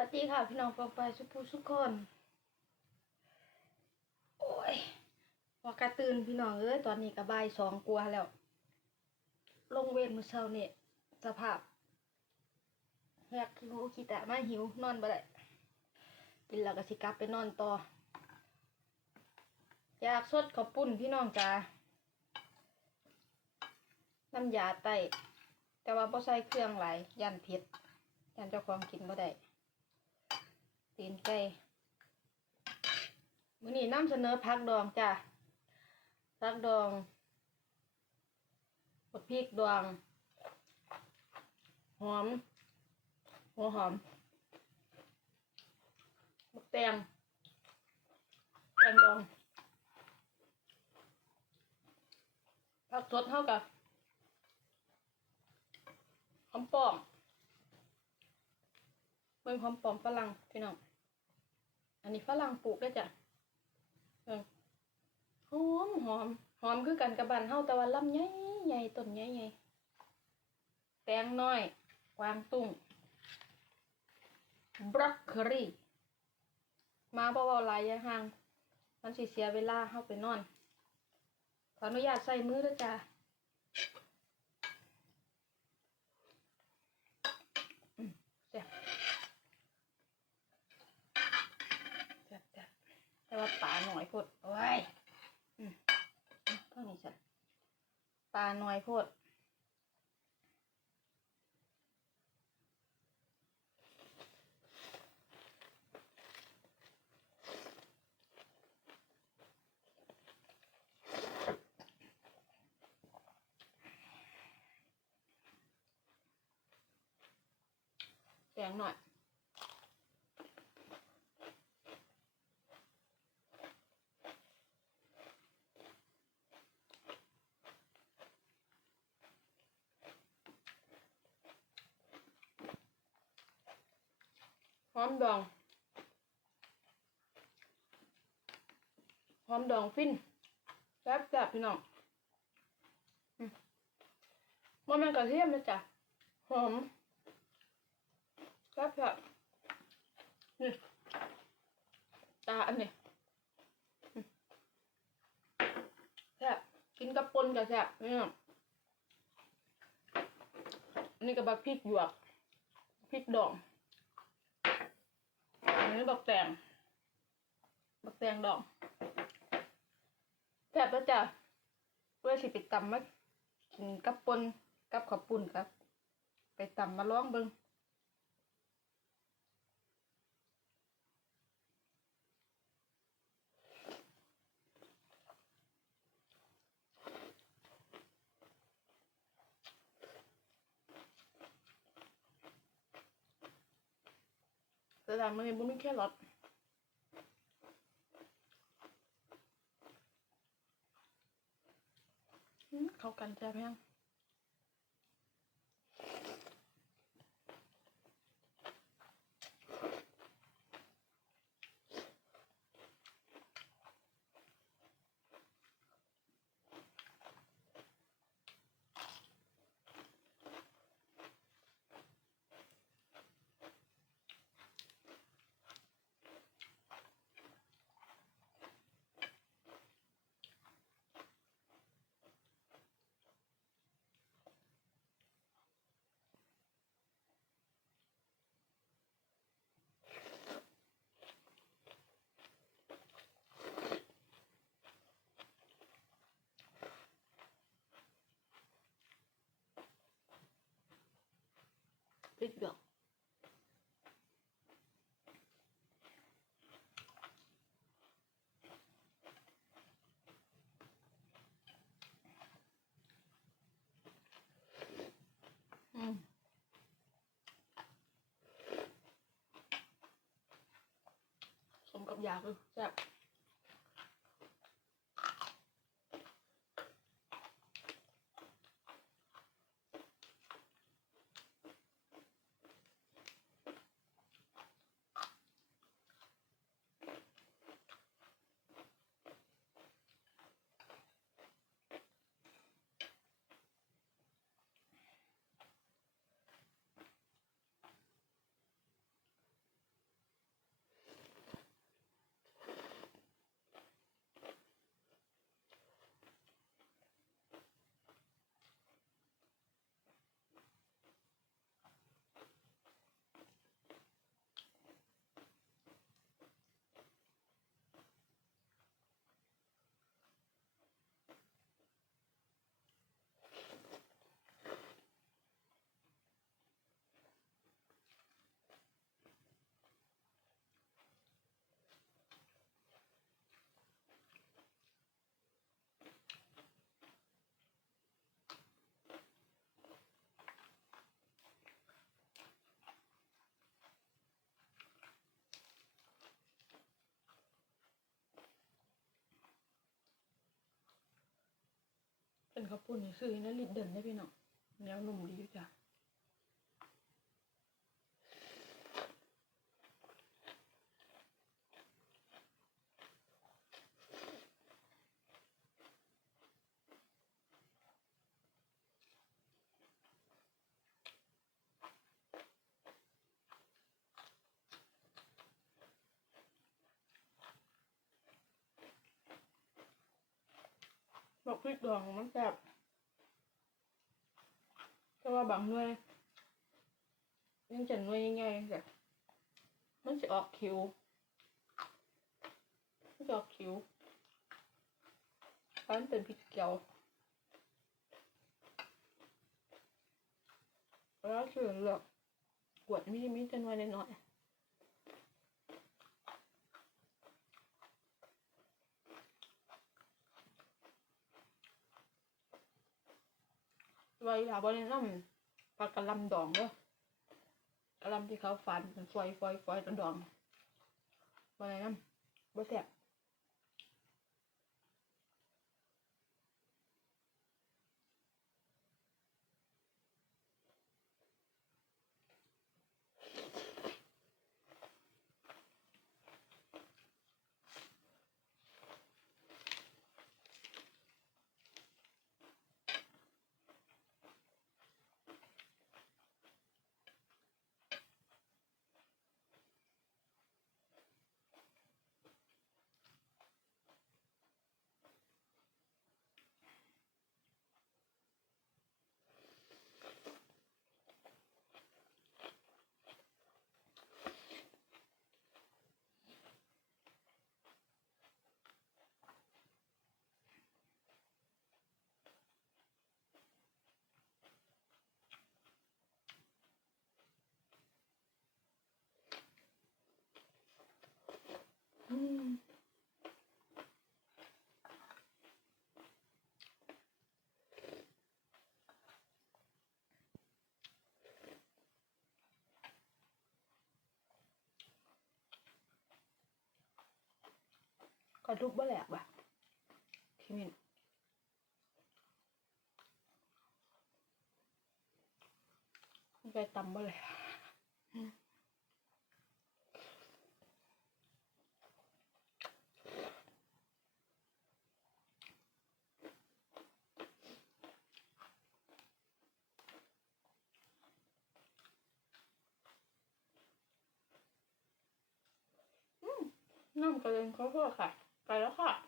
วัสดีค่ะพี่น้องปองไปสุภูสุกคน โอ้ยพอกระตื่นพี่น้องเอ้ยตอนนี้ก็บ่ายสองกว่าแล้ว ลงเวรมือเช้านี่ยสภาพแหกขี้หูขี้แตะมาหิวนอนบ่ได้กินแล้วก็สิกลับไปนอนต่อ อยากสดข้าวปุ้นพี่น้องจ้าน้ำยาไตแต่ว่าบ่ใส่เครื่องหลายยันเผ็ดยันเจ้าของกินบ่ได้ ไก่มื้อนี้นำเสนอผักดองจ้าผักดองบักพริกดอง หอม หัวหอมบักแตงแตงดองผักสดเท่ากับหอมปอมเบิ่งหอมปอมฝรั่งพี่น้อง อันนี้ฝรั่งปลูกได้จ้ะเออหอมหอมหอมคือกันกับบานเฮาต่ว่าลำใหญ่ใหญ่ต้นใหญ่ใหญ่แตงน้อยกวางตุ้งบรอกโคลีมาบ่เว้าหลายอยาห่าง มันสิเสียเวลาเฮาไปนอน ขออนุญาตใส่มือด้วยจ้าอืมเสียเสียเสียแต่ ว่าปลาหน่อยพดโอ้ยอืมอืมเท่านี้จ้ะปลาหน่อยพดแกงหน่อย อมดองหอมดองฟินแซ่บแซ่บพี่น้องอืมมันเป็นกระเทียมนะจ๊ะหอมแซ่บแซ่บนี่ตาอันนี้แซ่บกินกับปนกับแซ่บนี่น้องอันนี้กับบักพริกหยวกพริกดอง นี้บักแตงบักแตงดองแซ่บแล้วจ้ะเพื่อสิไปตำมากินกับปนกับข้าวปุ้นครับ ไปตำมาลองเบิ้ง ต่ละมื้อนี้บ่มีแค่รสเข้ากันแซ่บแฮง อยาคือแซ่บ เป็นข้าวปุ้นนี่คือนะลิดเดินได้พี่น้องแนวหนุ่มดีจ้ะ บอกพริกดองมันแซ่บแต่ว่าบางหน่วยยังจะหน่วยยังไงจ้ะมันจะออกคิวมันจะออกคิวมันเป็นพริกเกียวแล้วคือเลือกกวดมีมีแต่หน่วยน้อยๆ ไว้ลาบริน้ำผักกะลำดองเด้อกะลำที่เขาฝันเป็นฝอยฟอยฟอยตะดองบริน้ำบ่แซ่บ อืม กระทุกบ่แหลกว่ะพี่มินมันไปตำบ่แหลกน้ำกระเด็นเขาก็ค่ะ ไปแล้วค่ะ